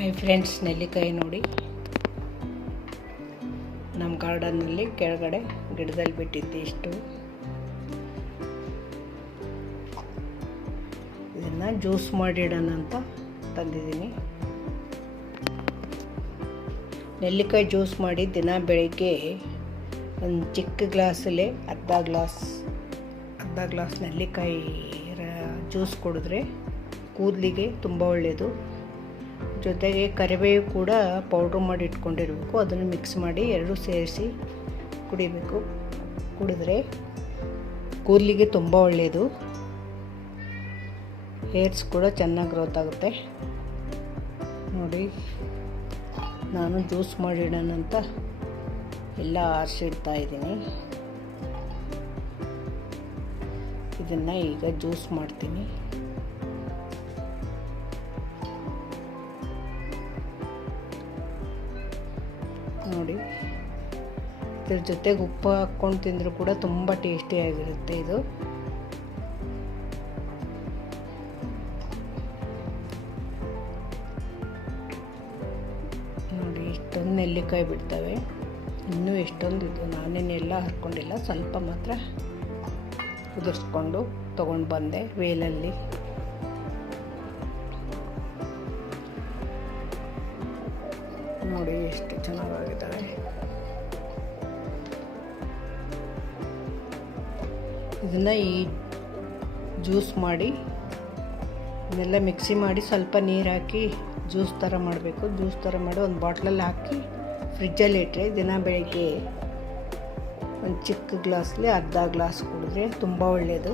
Hi friends ನೆಲ್ಲಿಕಾಯಿ ನೋಡಿ. ನಮ್ಮ ಗಾರ್ಡನ್ನಲ್ಲಿ ಕೆಳಗಡೆ ಗಿಡದಲ್ಲಿ ಬಿಟ್ಟಿದ್ದೆ ಇಷ್ಟು. ಇದನ್ನು ಜ್ಯೂಸ್ ಮಾಡಿಡೋಣ ಅಂತ ತಂದಿದ್ದೀನಿ. ನೆಲ್ಲಿಕಾಯಿ ಜ್ಯೂಸ್ ಮಾಡಿ ದಿನ ಬೆಳಗ್ಗೆ ಒಂದು ಚಿಕ್ಕ ಗ್ಲಾಸಲ್ಲೇ ಅರ್ಧ ಗ್ಲಾಸ್ ಅರ್ಧ ಗ್ಲಾಸ್ ನೆಲ್ಲಿಕಾಯಿ ಜ್ಯೂಸ್ ಕುಡಿದ್ರೆ ಕೂದಲಿಗೆ ತುಂಬ ಒಳ್ಳೆಯದು ಜೊತೆಗೆ ಕರಿಬೇವು ಕೂಡ ಪೌಡ್ರ್ ಮಾಡಿ ಇಟ್ಕೊಂಡಿರಬೇಕು. ಅದನ್ನು ಮಿಕ್ಸ್ ಮಾಡಿ ಎರಡು ಸೇರಿಸಿ ಕುಡಿಬೇಕು. ಕುಡಿದ್ರೆ ಕೂದಲಿಗೆ ತುಂಬ ಒಳ್ಳೆಯದು ಹೇರ್ಸ್ ಕೂಡ ಚೆನ್ನಾಗಿ ಗ್ರೋತ್ ಆಗುತ್ತೆ. ನೋಡಿ, ನಾನು ಜ್ಯೂಸ್ ಮಾಡಿಡೋಣ ಅಂತ ಎಲ್ಲ ಆರಿಸಿಡ್ತಾ ಇದ್ದೀನಿ. ಇದನ್ನು ಈಗ ಜ್ಯೂಸ್ ಮಾಡ್ತೀನಿ. ನೋಡಿ. ಇದ್ರ ಜೊತೆಗೆ ಉಪ್ಪು ಹಾಕ್ಕೊಂಡು ತಿಂದರೂ ಕೂಡ ತುಂಬ ಟೇಸ್ಟಿಯಾಗಿರುತ್ತೆ ಇದು. ನೋಡಿ, ಇಷ್ಟೊಂದು ನೆಲ್ಲಿಕಾಯಿ ಬಿಡ್ತವೆ. ಇನ್ನೂ ಎಷ್ಟೊಂದು ಇದು ನಾನೇನೆಲ್ಲ ಹರ್ಕೊಂಡಿಲ್ಲ. ಸ್ವಲ್ಪ ಮಾತ್ರ ಉದುರಿಸ್ಕೊಂಡು ತೊಗೊಂಡು ಬಂದೆ, ವೇಲಲ್ಲಿ. ಎಷ್ಟು ಚೆನ್ನಾಗಿದ್ದಾವೆ ಇದನ್ನು ಈ ಜ್ಯೂಸ್ ಮಾಡಿ ಇದೆಲ್ಲ ಮಿಕ್ಸಿ ಮಾಡಿ ಸ್ವಲ್ಪ ನೀರು ಹಾಕಿ ಜ್ಯೂಸ್ ಥರ ಮಾಡಬೇಕು. ಜ್ಯೂಸ್ ಥರ ಮಾಡಿ ಒಂದು ಬಾಟ್ಲಲ್ಲಿ ಹಾಕಿ ಫ್ರಿಜ್ಜಲ್ಲಿ ಇಟ್ಟರೆ ದಿನ ಬೆಳಗ್ಗೆ ಒಂದು ಚಿಕ್ಕ ಗ್ಲಾಸಲ್ಲಿ ಅರ್ಧ ಗ್ಲಾಸ್ ಕುಡಿದ್ರೆ ತುಂಬ ಒಳ್ಳೆಯದು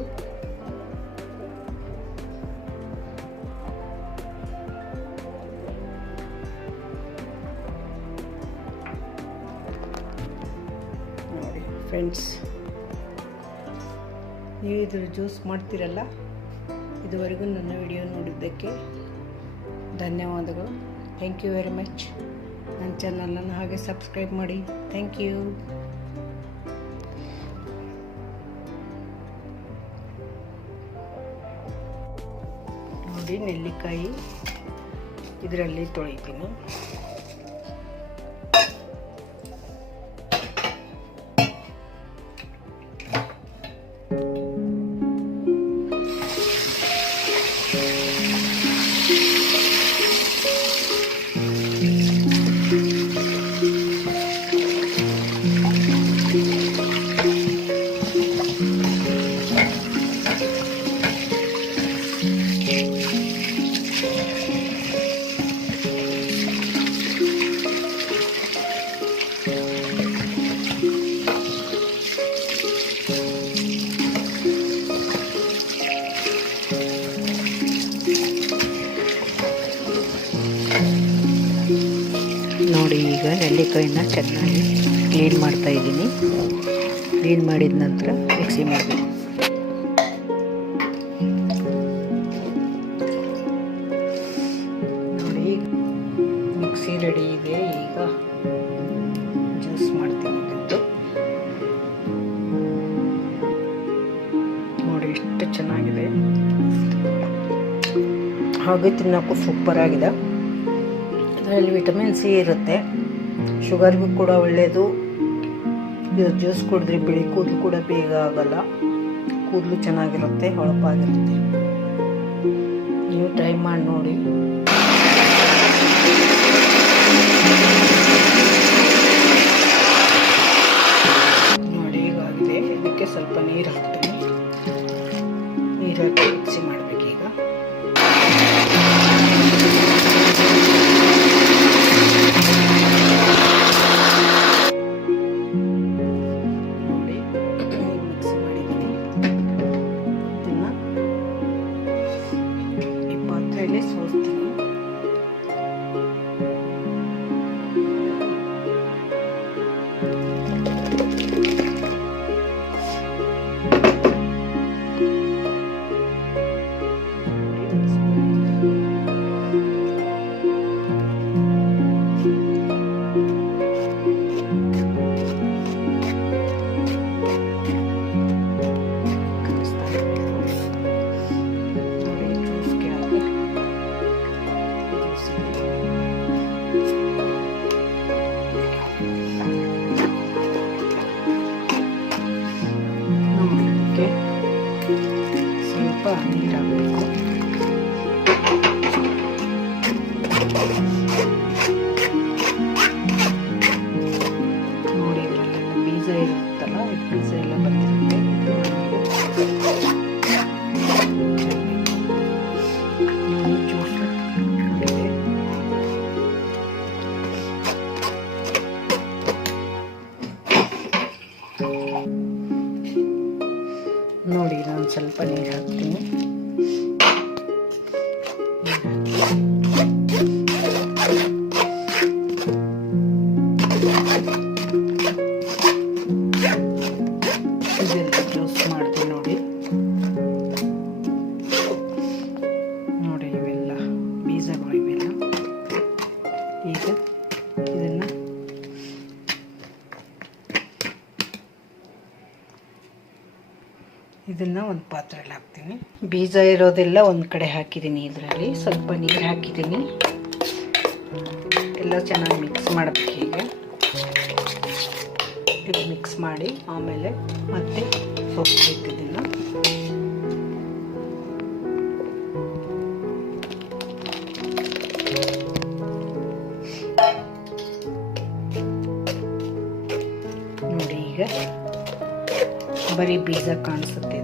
ಫ್ರೆಂಡ್ಸ್ ನೀವು ಇದ್ರ ಜ್ಯೂಸ್ ಮಾಡ್ತೀರಲ್ಲ? ಇದುವರೆಗೂ ನನ್ನ ವಿಡಿಯೋ ನೋಡಿದ್ದಕ್ಕೆ ಧನ್ಯವಾದಗಳು. ಥ್ಯಾಂಕ್ ಯು ವೆರಿ ಮಚ್ ನನ್ನ ಚಾನಲನ್ನು ಹಾಗೆ ಸಬ್ಸ್ಕ್ರೈಬ್ ಮಾಡಿ. ಥ್ಯಾಂಕ್ ಯು ನೋಡಿ, ನೆಲ್ಲಿಕಾಯಿ ಇದರಲ್ಲಿ ತೊಳಿತೀನಿ. ನೋಡಿ ಈಗ ನೆಲ್ಲಿಕಾಯಿನ ಚೆನ್ನಾಗಿ ಕ್ಲೀನ್ ಮಾಡ್ತಾ ಇದ್ದೀನಿ. ಕ್ಲೀನ್ ಮಾಡಿದ ನಂತರ ಮಿಕ್ಸಿ ಮಾಡಬೇಕು ನೋಡಿ, ಮಿಕ್ಸಿ ರೆಡಿ ಇದೆ. ಈಗ ಜ್ಯೂಸ್ ಮಾಡ್ತೀನಿ ನೋಡಿ, ಎಷ್ಟು ಚೆನ್ನಾಗಿದೆ. ಹಾಗೆ ತಿನ್ನೋಕ್ಕೂ ಸೂಪರ್ ಆಗಿದೆ ಅದರಲ್ಲಿ ವಿಟಮಿನ್ ಸಿ ಇರುತ್ತೆ. ಶುಗರ್ಗೂ ಕೂಡ ಒಳ್ಳೆಯದು ಜ್ಯೂಸ್ ಕುಡಿದ್ರೆ, ಬಿಳಿ ಕೂದಲು ಕೂಡ ಬೇಗ ಆಗಲ್ಲ. ಕೂದಲು ಚೆನ್ನಾಗಿರುತ್ತೆ, ಹೊಳಪಾಗಿರುತ್ತೆ. ನೀವು ಟ್ರೈ ಮಾಡಿ ನೋಡಿ. ನೋಡಿ ಈಗಾಗಿದೆ ಇದಕ್ಕೆ ಸ್ವಲ್ಪ ನೀರು ಹಾಕ್ತೀನಿ Grabe ko. ಪಾತ್ರೆಯಲ್ಲಿ ಹಾಕ್ತೀನಿ. ಬೀಜ ಇರೋದೆಲ್ಲ ಒಂದು ಕಡೆ ಹಾಕಿದ್ದೀನಿ ಇದರಲ್ಲಿ. ಸ್ವಲ್ಪ ನೀರು ಹಾಕಿದ್ದೀನಿ. ಎಲ್ಲ ಚೆನ್ನಾಗಿ ಮಿಕ್ಸ್ ಮಾಡಬೇಕು ಹೀಗೆ. ಇದು ಮಿಕ್ಸ್ ಮಾಡಿ ಆಮೇಲೆ ಮತ್ತೆ ಸೊಪ್ಪು ಇಟ್ಟಿದ್ದೀನಿ. ನೋಡಿ ಈಗ ಬರೀ ಬೀಜ ಕಾಣಿಸುತ್ತೆ.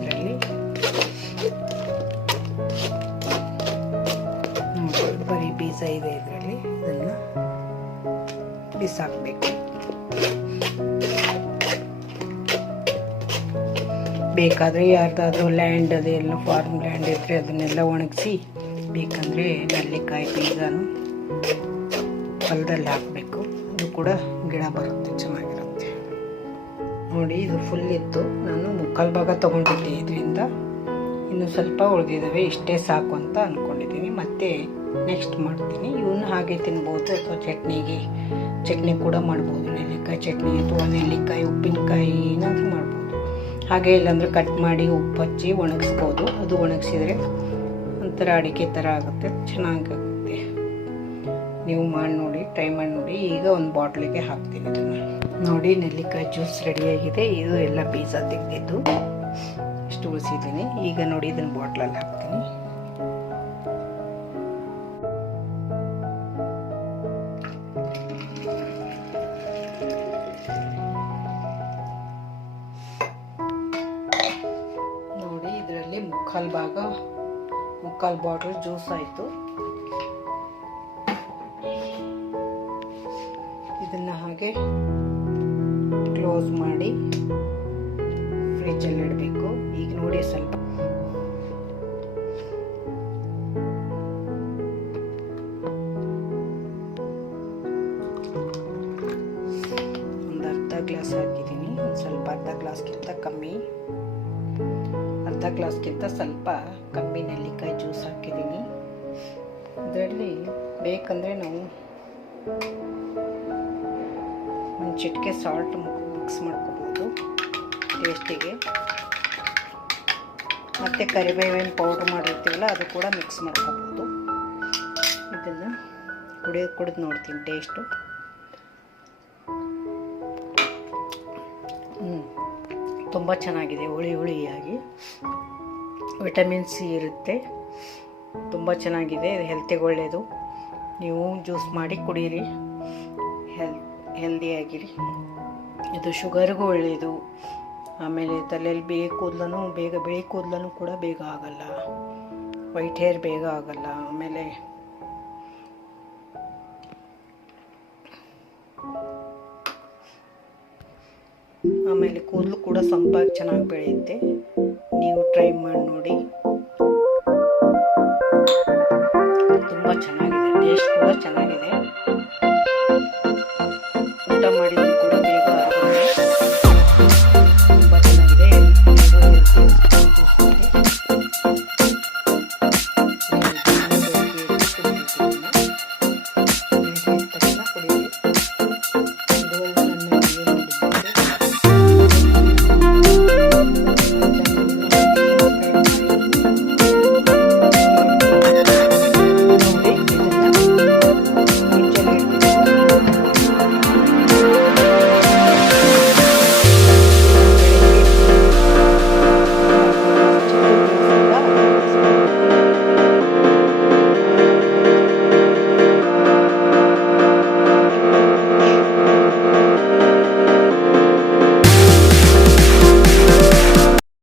ಬಿಸಾಕಬೇಕು ಬೇಕಾದರೆ ಯಾರ್ದಾದ್ರೂ ಲ್ಯಾಂಡ್ ಅದೆಲ್ಲ ಫಾರ್ಮ್ ಲ್ಯಾಂಡ್ ಇದ್ದರೆ ಅದನ್ನೆಲ್ಲ ಒಣಗಿಸಿ, ಬೇಕಂದರೆ ನಲ್ಲಿಕಾಯಿ ಬೀಜನೂ ಹೊಲದಲ್ಲಿ ಹಾಕಬೇಕು. ಅದು ಕೂಡ ಗಿಡ ಬರುತ್ತೆ, ಚೆನ್ನಾಗಿರುತ್ತೆ. ನೋಡಿ, ಇದು ಫುಲ್ ಇತ್ತು. ನಾನು ಮುಕ್ಕಾಲು ಭಾಗ ತೊಗೊಂಡಿದ್ದೆ. ಇದರಿಂದ ಇನ್ನು ಸ್ವಲ್ಪ ಉಳಿದಿದ್ದಾವೆ. ಇಷ್ಟೇ ಸಾಕು ಅಂತ ಅಂದ್ಕೊಂಡಿದ್ದೀನಿ ಮತ್ತೆ ನೆಕ್ಸ್ಟ್ ಮಾಡ್ತೀನಿ. ಇವನು ಹಾಗೆ ತಿನ್ಬೋದು, ಅಥವಾ ಚಟ್ನಿಗೆ. ಚಟ್ನಿ ಕೂಡ ಮಾಡ್ಬೋದು. ನೆಲ್ಲಿಕಾಯಿ ಚಟ್ನಿ ಅಥವಾ ನೆಲ್ಲಿಕಾಯಿ, ಉಪ್ಪಿನಕಾಯಿ ಏನಾದರೂ ಮಾಡ್ಬೋದು. ಹಾಗೆ ಇಲ್ಲಾಂದ್ರೆ ಕಟ್ ಮಾಡಿ ಉಪ್ಪು ಹಚ್ಚಿ ಒಣಗಿಸ್ಬೋದು. ಅದು ಒಣಗಿಸಿದರೆ ಒಂಥರ ಅಡಿಕೆ ಥರ ಆಗುತ್ತೆ. ಚೆನ್ನಾಗಾಗುತ್ತೆ. ನೀವು ಮಾಡಿ ನೋಡಿ ಟ್ರೈ ಮಾಡಿ ನೋಡಿ. ಈಗ ಒಂದು ಬಾಟ್ಲಿಗೆ ಹಾಕ್ತೀನಿ ಅದನ್ನು ನೋಡಿ, ನೆಲ್ಲಿಕಾಯಿ ಜ್ಯೂಸ್ ರೆಡಿಯಾಗಿದೆ ಇದು ಎಲ್ಲ ಬೀಜ ತೆಗೆದಿದ್ದು. ಇಷ್ಟು ಉಳಿಸಿದ್ದೀನಿ. ಈಗ ನೋಡಿ, ಇದನ್ನು ಬಾಟ್ಲಲ್ಲಿ ಹಾಕ್ತೀನಿ. ಭಾಗ ಮುಕ್ಕಾಲು ಬಾಟ್ಲ್ ಜ್ಯೂಸ್ ಆಯಿತು. ಇದನ್ನ ಹಾಗೆ ಕ್ಲೋಸ್ ಮಾಡಿ ಫ್ರಿಜ್ಜಲ್ಲಿ ಇಡಬೇಕು. ಈಗ ನೋಡಿ ಸ್ವಲ್ಪ ಬೇಕಂದರೆ ನಾವು ಒಂದು ಚಿಟಿಕೆ ಸಾಲ್ಟ್ ಮಿಕ್ಸ್ ಮಾಡ್ಕೋಬೋದು ಟೇಸ್ಟಿಗೆ ಮತ್ತು ಕರಿಬೇವಿನ ಪೌಡ್ರ್ ಮಾಡಿರ್ತೀವಲ್ಲ, ಅದು ಕೂಡ ಮಿಕ್ಸ್ ಮಾಡ್ಕೋಬೋದು. ಇದನ್ನು ಕುಡಿಯೋ ಕುಡಿದು ನೋಡ್ತೀನಿ ಟೇಸ್ಟು ತುಂಬ ಚೆನ್ನಾಗಿದೆ, ಹುಳಿ ಹುಳಿಯಾಗಿ. ವಿಟಮಿನ್ ಸಿ ಇರುತ್ತೆ. ತುಂಬ ಚೆನ್ನಾಗಿದೆ ಹೆಲ್ತಿಗೆ ಒಳ್ಳೆಯದು ನೀವು ಜ್ಯೂಸ್ ಮಾಡಿ ಕುಡೀರಿ. ಹೆಲ್ ಹೆಲ್ದಿಯಾಗಿರಿ ಇದು ಶುಗರ್ಗೂ ಒಳ್ಳೆಯದು ಆಮೇಲೆ ತಲೆಯಲ್ಲಿ ಬೇಗ ಕೂದಲೂ ಬೇಗ ಬಿಳಿ ಕೂದಲೂ ಕೂಡ ಬೇಗ ಆಗಲ್ಲ. ವೈಟ್ ಹೇರ್ ಬೇಗ ಆಗಲ್ಲ. ಆಮೇಲೆ ಆಮೇಲೆ ಕೂದಲು ಕೂಡ ಸಂಪಾಗಿ ಚೆನ್ನಾಗಿ ಬೆಳೆಯುತ್ತೆ. ನೀವು ಟ್ರೈ ಮಾಡಿ ನೋಡಿ.